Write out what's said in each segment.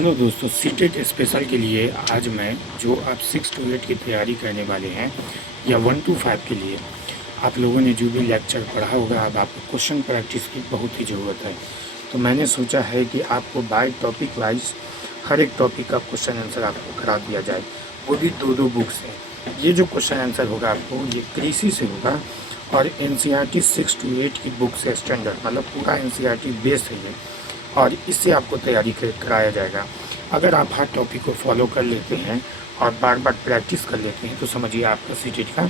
Hello दोस्तों, CTET special के लिए आज मैं जो आप 6 to 8 की तैयारी करने वाले हैं या 1 to 5 के लिए आप लोगों ने जो भी लेक्चर पढ़ा होगा, अब आपको क्वेश्चन प्रैक्टिस की बहुत ही ज़रूरत है। तो मैंने सोचा है कि आपको बाय टॉपिक वाइज हर एक टॉपिक का क्वेश्चन आंसर आपको करा दिया जाए, वो भी दो बुक से। ये जो क्वेश्चन आंसर होगा आपको ये कृषि से होगा और NCERT 6 to 8 की बुक से स्टैंडर्ड, मतलब पूरा NCERT बेस है ये, और इससे आपको तैयारी कराया जाएगा। अगर आप हर टॉपिक को फॉलो कर लेते हैं और बार बार प्रैक्टिस कर लेते हैं तो समझिए आपका सीटेट का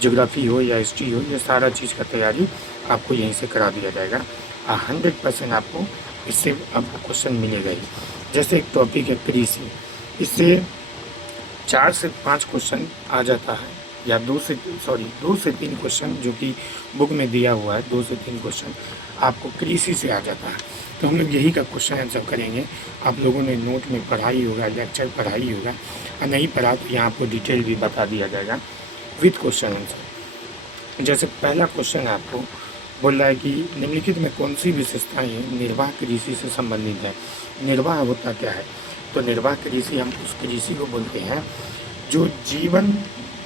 ज्योग्राफी हो या हिस्ट्री हो, ये सारा चीज़ का तैयारी आपको यहीं से करा दिया जाएगा। 100% आपको इससे आपको क्वेश्चन मिलेगा ही। जैसे एक टॉपिक है कृषि, इससे 4 से 5 क्वेश्चन आ जाता है, या 2 से 3 क्वेश्चन जो कि बुक में दिया हुआ है, 2 से 3 क्वेश्चन आपको कृषि से आ जाता है। तो हम लोग यही का क्वेश्चन आंसर करेंगे। आप लोगों ने नोट में पढ़ाई होगा, लेक्चर पढ़ाई होगा, और नहीं पढ़ा तो यहाँ आपको डिटेल भी बता दिया जाएगा विद क्वेश्चन आंसर। जैसे पहला क्वेश्चन आपको बोल रहा है कि निम्नलिखित में कौन सी विशेषताएँ निर्वाह कृषि से संबंधित है। निर्वाह होता क्या है? तो निर्वाह कृषि हम उस कृषि को बोलते हैं जो जीवन,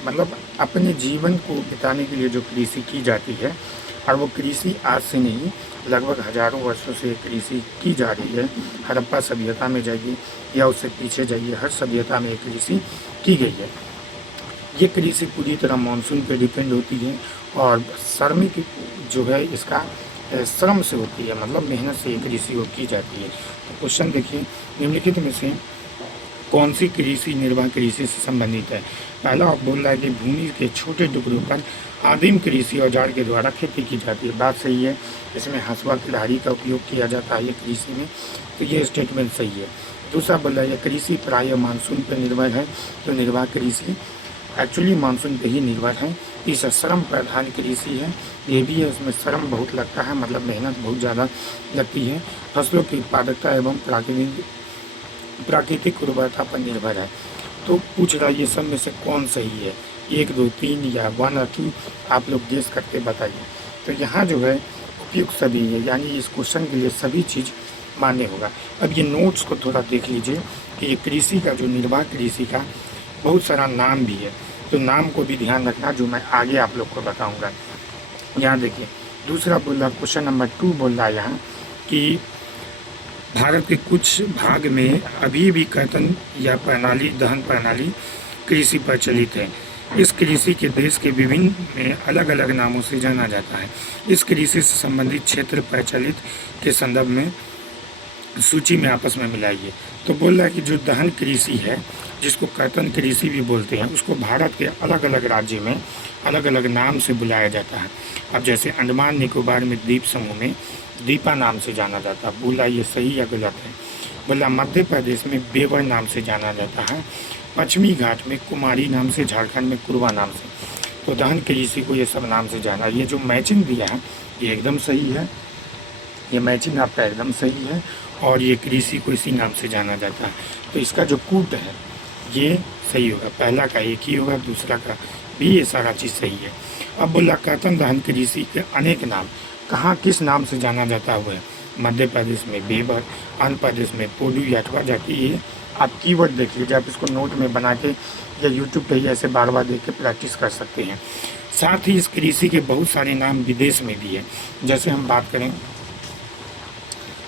मतलब अपने जीवन को बिताने के लिए जो कृषि की जाती है, और वो कृषि आज से नहीं, लगभग हज़ारों वर्षों से कृषि की जा रही है। हड़प्पा सभ्यता में जाइए या उससे पीछे जाइए, हर सभ्यता में कृषि की गई है। ये कृषि पूरी तरह मानसून पे डिपेंड होती है और श्रमिक जो है इसका श्रम से होती है, मतलब मेहनत से ये कृषि वो की जाती है। तो क्वेश्चन देखिए, निम्नलिखित में से कौन सी कृषि निर्वाह कृषि से संबंधित है। पहला आप बोल रहा है कि भूमि के छोटे टुकड़ों पर आदिम कृषि औजार के द्वारा खेती की जाती है। बात सही है, इसमें हंसुआ कुल्हाड़ी का उपयोग किया जाता है ये कृषि में, तो ये स्टेटमेंट सही है। दूसरा बोल रहा है कृषि प्रायः मानसून पर निर्भर है, तो निर्वाह कृषि एक्चुअली मानसून पे ही निर्भर है। इस श्रम प्रधान कृषि है, ये भी है, इसमें श्रम बहुत लगता है, मतलब मेहनत बहुत ज़्यादा लगती है। फसलों की उत्पादकता एवं प्राकृतिक उर्वरता पर निर्भर है। तो पूछ रहा है ये सब में से कौन सही है, 1, 2, 3 या 1 और 2, आप लोग गेस करके बताइए। तो यहाँ जो है उपयुक्त सभी है, यानी इस क्वेश्चन के लिए सभी चीज़ मान्य होगा। अब ये नोट्स को थोड़ा देख लीजिए कि ये कृषि का जो निर्वाह कृषि का बहुत सारा नाम भी है, तो नाम को भी ध्यान रखना जो मैं आगे आप लोग को बताऊँगा। यहाँ देखिए, दूसरा बोल रहा, क्वेश्चन नंबर 2 बोल रहा है यहाँ कि भारत के कुछ भाग में अभी भी कर्तन या प्रणाली, दहन प्रणाली कृषि प्रचलित है। इस कृषि के देश के विभिन्न में अलग अलग नामों से जाना जाता है। इस कृषि से संबंधित क्षेत्र प्रचलित के संदर्भ में सूची में आपस में मिलाइए। तो बोल रहा है कि जो दहन कृषि है, जिसको कर्तन कृषि भी बोलते हैं, उसको भारत के अलग अलग राज्य में अलग अलग नाम से बुलाया जाता है। अब जैसे अंडमान निकोबार में द्वीप समूह में दीपा नाम से जाना जाता है। बोला ये सही या गलत है? बोला मध्य प्रदेश में बेवर नाम से जाना जाता है, पश्चिमी घाट में कुमारी नाम से, झारखंड में कुरवा नाम से। तो दहन कृषि को ये सब नाम से जाना। ये जो मैचिंग दिया है ये एकदम सही है, ये मैचिंग आपका एकदम सही है, और ये कृषि को इसी नाम से जाना जाता है। तो इसका जो कूट है ये सही होगा, पहला का एक ही होगा, दूसरा का भी, ये सारा चीज़ सही है। अब बोला कर्तन दहन कृषि के अनेक नाम कहाँ किस नाम से जाना जाता हुआ है। मध्य प्रदेश में बेबर, आंध्र प्रदेश में पोडू या अठवा जाति। ये आप कीवर्ड देख लीजिए, आप इसको नोट में बना के या यूट्यूब पे ही ऐसे बार बार देख के प्रैक्टिस कर सकते हैं। साथ ही इस कृषि के बहुत सारे नाम विदेश में भी है।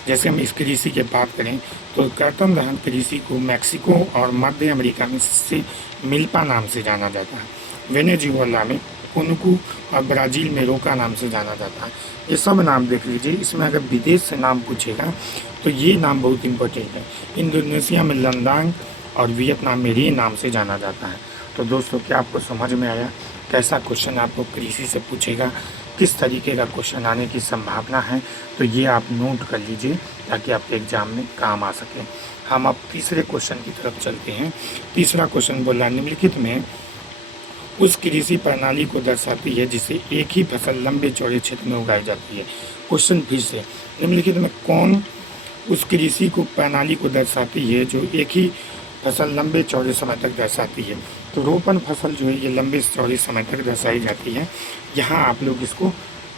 जैसे हम इस कृषि की बात करें तो कर्तन दहन कृषि को मैक्सिको और मध्य अमेरिका में से मिल्पा नाम से जाना जाता है। वेनेजुएला में पुनुकू और ब्राज़ील में रोका नाम से जाना जाता है। ये सब नाम देख लीजिए। इसमें अगर विदेश से नाम पूछेगा तो ये नाम बहुत इंपॉर्टेंट है। इंडोनेशिया में लंदांग और वियतनाम में रे नाम से जाना जाता है। तो दोस्तों, क्या आपको समझ में आया कैसा क्वेश्चन आपको कृषि से पूछेगा, किस तरीके का क्वेश्चन आने की संभावना है? तो ये आप नोट कर लीजिए ताकि आपके एग्जाम में काम आ सके। हम अब तीसरे क्वेश्चन की तरफ चलते हैं। तीसरा क्वेश्चन बोल रहा है निम्नलिखित में उस कृषि प्रणाली को दर्शाती है जिसे एक ही फसल लंबे चौड़े क्षेत्र में उगाई जाती है। क्वेश्चन फिर से, निम्नलिखित में कौन उस कृषि को प्रणाली को दर्शाती है जो एक ही फसल लंबे चौड़े समय तक दर्शाती है? तो रोपण फसल जो है ये लंबे चौड़े समय तक दर्शाई जाती है। यहाँ आप लोग इसको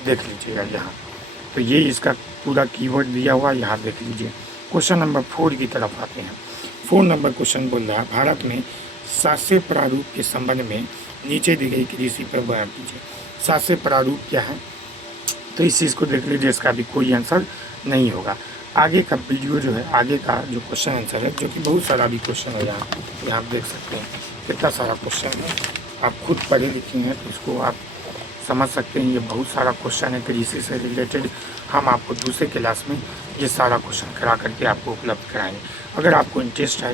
देख लीजिएगा यहाँ, तो ये इसका पूरा कीवर्ड दिया हुआ यहाँ देख लीजिए। क्वेश्चन नंबर 4 की तरफ आते हैं। 4 नंबर क्वेश्चन बोल रहा है, भारत में शास्य प्रारूप के संबंध में नीचे दी गई कृषि पर बयान कीजिए। शास्य प्रारूप क्या है, तो इस चीज़ को देख लीजिए, इसका भी कोई आंसर नहीं होगा। आगे का वीडियो जो है, आगे का जो क्वेश्चन आंसर है, जो कि बहुत सारा भी क्वेश्चन है, यहाँ आप देख सकते हैं कितना सारा क्वेश्चन है। आप खुद पढ़े लिखे हैं तो इसको आप समझ सकते हैं, ये बहुत सारा क्वेश्चन है कृषि से रिलेटेड। हम आपको दूसरे क्लास में ये सारा क्वेश्चन करा करके आपको उपलब्ध कराएंगे। अगर आपको इंटरेस्ट है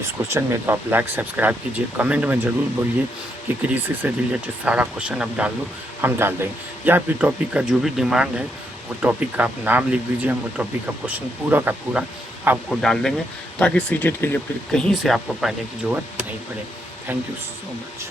इस क्वेश्चन में तो आप लाइक सब्सक्राइब कीजिए, कमेंट में ज़रूर बोलिए कि कृषि से रिलेटेड सारा क्वेश्चन आप डाल दो, हम डाल देंगे। या फिर टॉपिक का जो भी डिमांड है वो टॉपिक का आप नाम लिख दीजिए, हम वो टॉपिक का क्वेश्चन पूरा का पूरा आपको डाल देंगे, ताकि सीटेट के लिए फिर कहीं से आपको पढ़ने की ज़रूरत नहीं पड़े। Thank you so much.